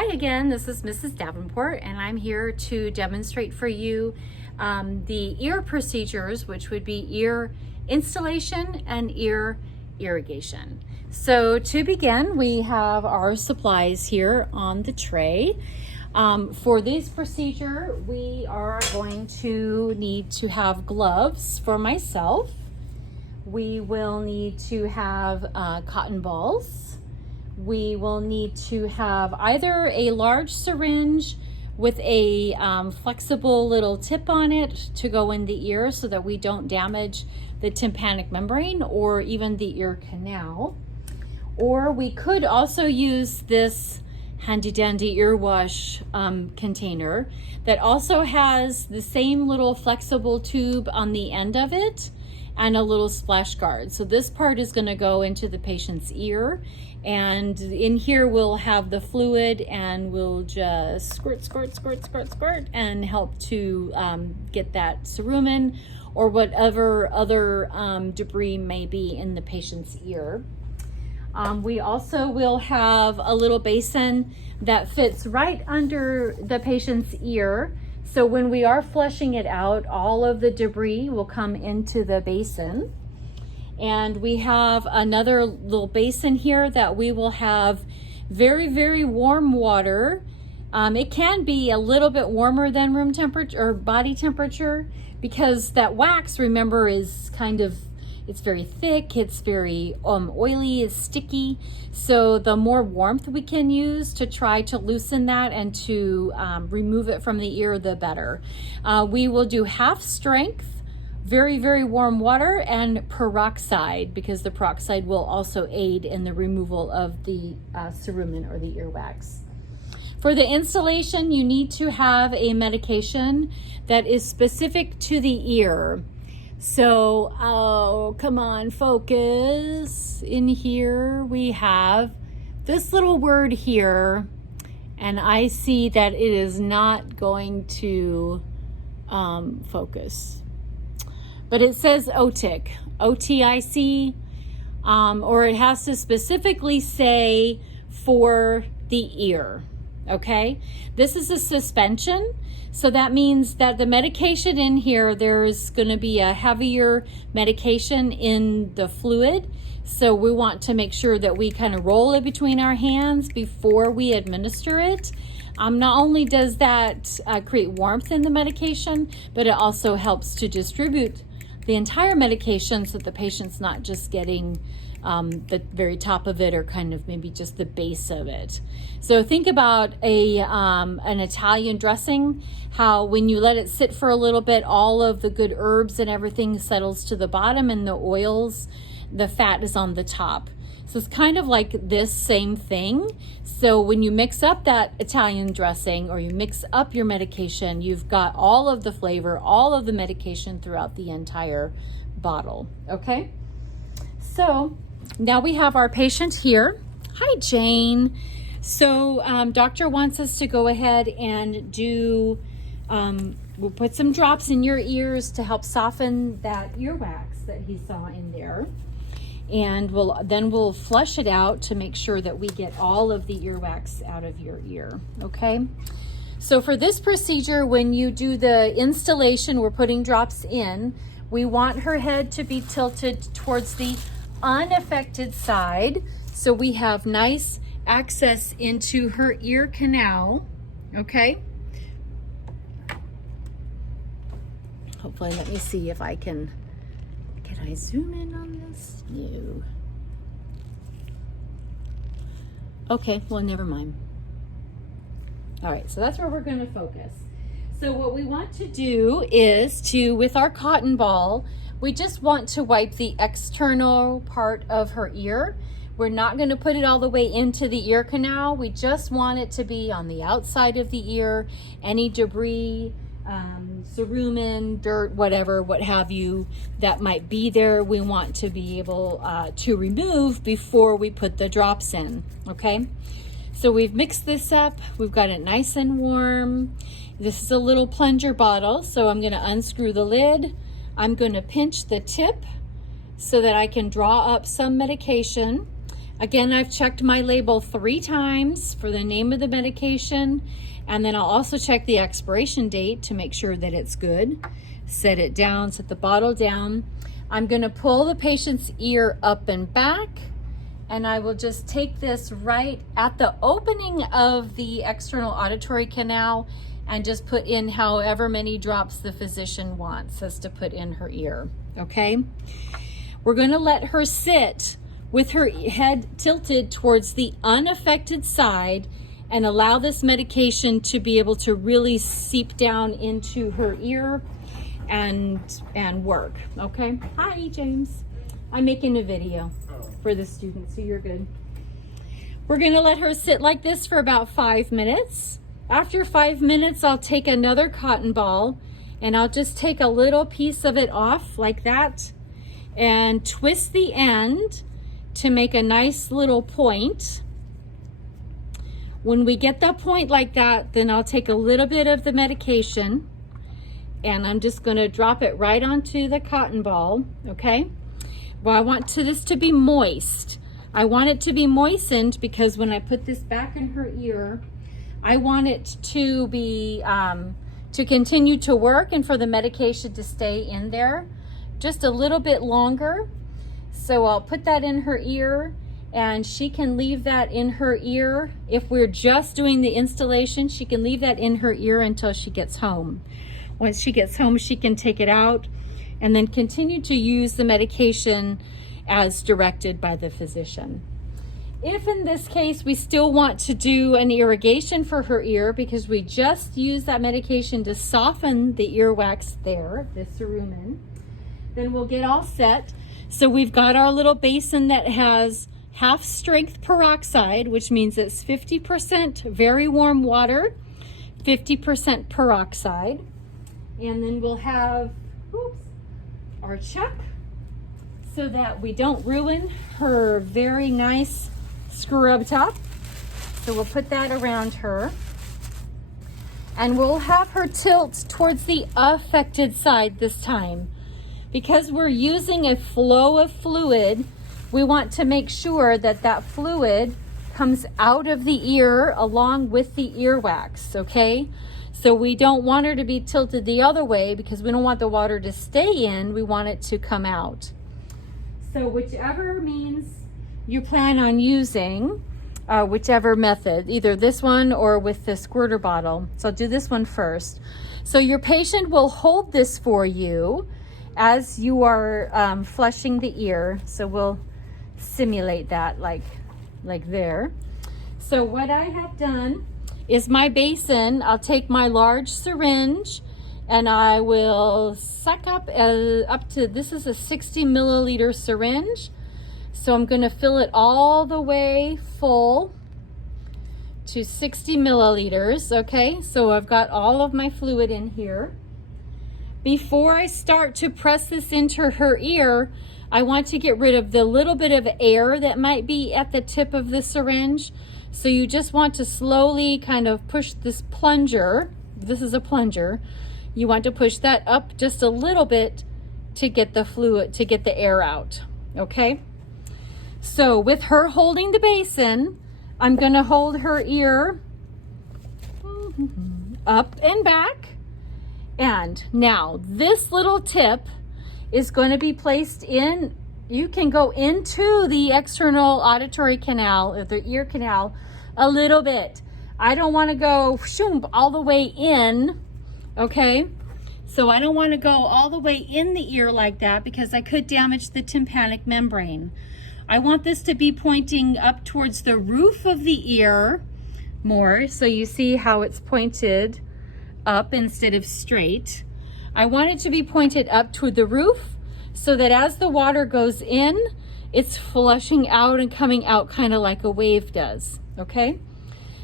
Hi again, this is Mrs. Davenport, and I'm here to demonstrate for you the ear procedures, which would be ear installation and ear irrigation. So to begin, we have our supplies here on the tray. For this procedure, we are going to need to have gloves for myself. We will need to have cotton balls. We will need to have either a large syringe with a flexible little tip on it to go in the ear so that we don't damage the tympanic membrane or even the ear canal. Or we could also use this handy dandy ear wash container that also has the same little flexible tube on the end of it and a little splash guard. So this part is going to go into the patient's ear, and in here we'll have the fluid, and we'll just squirt and help to get that cerumen or whatever other debris may be in the patient's ear. We also will have a little basin that fits right under the patient's ear. So when we are flushing it out, all of the debris will come into the basin. And we have another little basin here that we will have very, very warm water. It can be a little bit warmer than room temperature or body temperature, because that wax, remember, is it's very thick, it's very oily, it's sticky. So the more warmth we can use to try to loosen that and to remove it from the ear, the better. We will do half strength, very, very warm water, and peroxide, because the peroxide will also aid in the removal of the cerumen or the earwax. For the installation, you need to have a medication that is specific to the ear. So, oh, come on, focus. In here, we have this little word here, and I see that it is not going to focus. But it says OTIC, O-T-I-C, or it has to specifically say for the ear, okay? This is a suspension. So that means that the medication in here, there's going to be a heavier medication in the fluid. So we want to make sure that we kind of roll it between our hands before we administer it. Not only does that create warmth in the medication, but it also helps to distribute the entire medication so that the patient's not just getting the very top of it, or kind of maybe just the base of it. So think about an Italian dressing, how when you let it sit for a little bit, all of the good herbs and everything settles to the bottom, and the oils, the fat is on the top. So it's kind of like this same thing. So when you mix up that Italian dressing, or you mix up your medication, you've got all of the flavor, all of the medication throughout the entire bottle, okay? So now we have our patient here. Hi, Jane. So doctor wants us to go ahead and do, we'll put some drops in your ears to help soften that earwax that he saw in there. And we'll flush it out to make sure that we get all of the earwax out of your ear, okay? So for this procedure, when you do the installation, we're putting drops in, we want her head to be tilted towards the unaffected side, so we have nice access into her ear canal, okay? Hopefully, let me see if I can I zoom in on this? No. Okay, well, never mind. All right, so that's where we're going to focus. So what we want to do is with our cotton ball, we just want to wipe the external part of her ear. We're not going to put it all the way into the ear canal. We just want it to be on the outside of the ear. Any debris, cerumen, dirt, whatever, what have you, that might be there, we want to be able to remove before we put the drops in, okay? So we've mixed this up. We've got it nice and warm. This is a little plunger bottle, so I'm going to unscrew the lid. I'm going to pinch the tip so that I can draw up some medication. Again, I've checked my label 3 times for the name of the medication, and then I'll also check the expiration date to make sure that it's good. Set it down, set the bottle down. I'm going to pull the patient's ear up and back, and I will just take this right at the opening of the external auditory canal and just put in however many drops the physician wants us to put in her ear, okay? We're going to let her sit with her head tilted towards the unaffected side and allow this medication to be able to really seep down into her ear and work, okay? Hi, James. I'm making a video for the students, so you're good. We're gonna let her sit like this for about 5 minutes. After 5 minutes, I'll take another cotton ball and I'll just take a little piece of it off like that and twist the end to make a nice little point. When we get that point like that, then I'll take a little bit of the medication and I'm just gonna drop it right onto the cotton ball, okay? Well, I want this to be moist. I want it to be moistened because when I put this back in her ear, I want it to be, to continue to work and for the medication to stay in there just a little bit longer. So I'll put that in her ear and she can leave that in her ear. If we're just doing the instillation, she can leave that in her ear until she gets home. Once she gets home, she can take it out and then continue to use the medication as directed by the physician. If in this case we still want to do an irrigation for her ear because we just use that medication to soften the earwax there, the cerumen, then we'll get all set. So we've got our little basin that has half strength peroxide, which means it's 50% very warm water, 50% peroxide. And then we'll have our chuck so that we don't ruin her very nice scrub top. So we'll put that around her. And we'll have her tilt towards the affected side this time. Because we're using a flow of fluid, we want to make sure that that fluid comes out of the ear along with the earwax, okay? So we don't want her to be tilted the other way because we don't want the water to stay in, we want it to come out. So whichever means you plan on using, whichever method, either this one or with the squirter bottle. So I'll do this one first. So your patient will hold this for you as you are flushing the ear. So we'll simulate that like there. So what I have done is my basin, I'll take my large syringe and I will suck up to, this is a 60 milliliter syringe. So I'm gonna fill it all the way full to 60 milliliters, okay? So I've got all of my fluid in here. Before I start to press this into her ear, I want to get rid of the little bit of air that might be at the tip of the syringe. So you just want to slowly kind of push this plunger. This is a plunger. You want to push that up just a little bit to get the fluid, to get the air out, okay? So with her holding the basin, I'm gonna hold her ear up and back. And now this little tip is going to be placed in, you can go into the external auditory canal or the ear canal a little bit. I don't want to go all the way in, okay? So I don't want to go all the way in the ear like that because I could damage the tympanic membrane. I want this to be pointing up towards the roof of the ear more, so you see how it's pointed up instead of straight. I want it to be pointed up to the roof so that as the water goes in, it's flushing out and coming out kind of like a wave does, okay?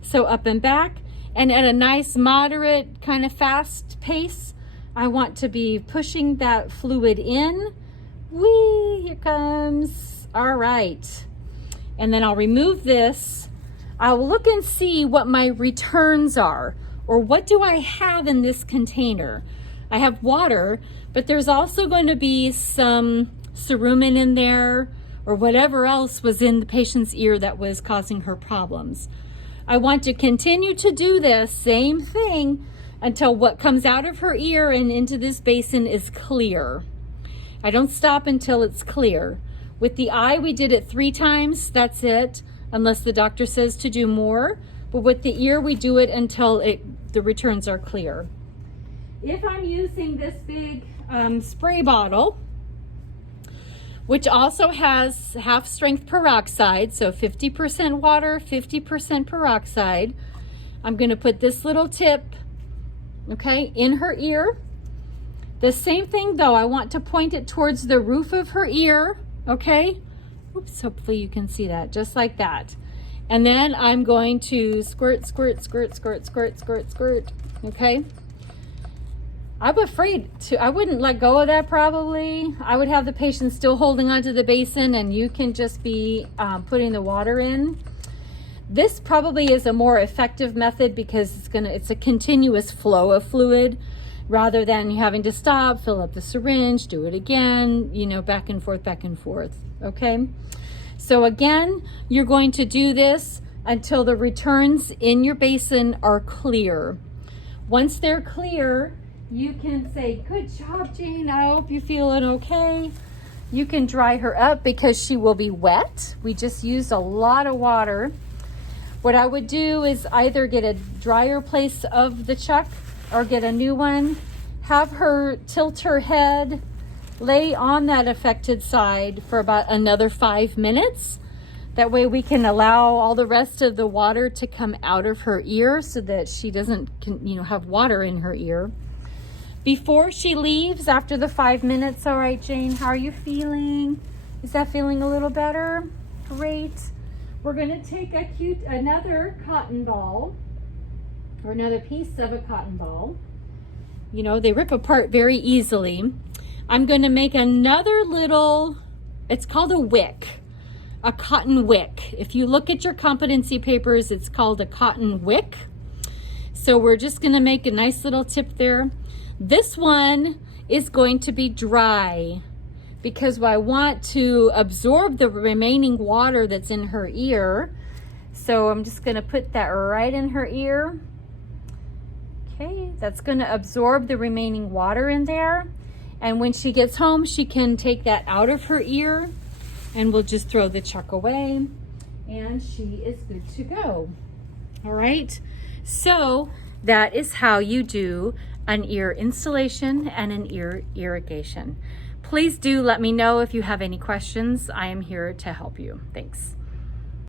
So up and back, and at a nice moderate kind of fast pace, I want to be pushing that fluid in. Whee, here comes. All right. And then I'll remove this. I'll look and see what my returns are, or what do I have in this container. I have water, but there's also going to be some cerumen in there, or whatever else was in the patient's ear that was causing her problems. I want to continue to do this same thing until what comes out of her ear and into this basin is clear. I don't stop until it's clear. With the eye, we did it 3 times, that's it, unless the doctor says to do more. But with the ear, we do it until the returns are clear. If I'm using this big spray bottle, which also has half strength peroxide, so 50% water, 50% peroxide, I'm gonna put this little tip, okay, in her ear. The same thing though, I want to point it towards the roof of her ear, okay? Oops, hopefully you can see that, just like that. And then I'm going to squirt, squirt, squirt, squirt, squirt, squirt, squirt, okay? I'm afraid I wouldn't let go of that probably. I would have the patient still holding onto the basin and you can just be putting the water in. This probably is a more effective method because it's a continuous flow of fluid rather than you having to stop, fill up the syringe, do it again, you know, back and forth, okay? So again, you're going to do this until the returns in your basin are clear. Once they're clear, you can say, good job, Jane. I hope you're feeling okay. You can dry her up because she will be wet. We just used a lot of water. What I would do is either get a drier place of the chuck or get a new one, have her tilt her head, lay on that affected side for about another 5 minutes. That way we can allow all the rest of the water to come out of her ear so that she doesn't, have water in her ear. Before she leaves, after the 5 minutes, all right, Jane, how are you feeling? Is that feeling a little better? Great. We're gonna take another cotton ball, or another piece of a cotton ball. You know, they rip apart very easily. I'm gonna make another little, it's called a wick, a cotton wick. If you look at your competency papers, it's called a cotton wick. So we're just gonna make a nice little tip there. This one is going to be dry because I want to absorb the remaining water that's in her ear. So I'm just gonna put that right in her ear. Okay, that's gonna absorb the remaining water in there. And when she gets home, she can take that out of her ear and we'll just throw the chuck away and she is good to go. All right, so that is how you do an ear instillation and an ear irrigation. Please do let me know if you have any questions. I am here to help you. Thanks.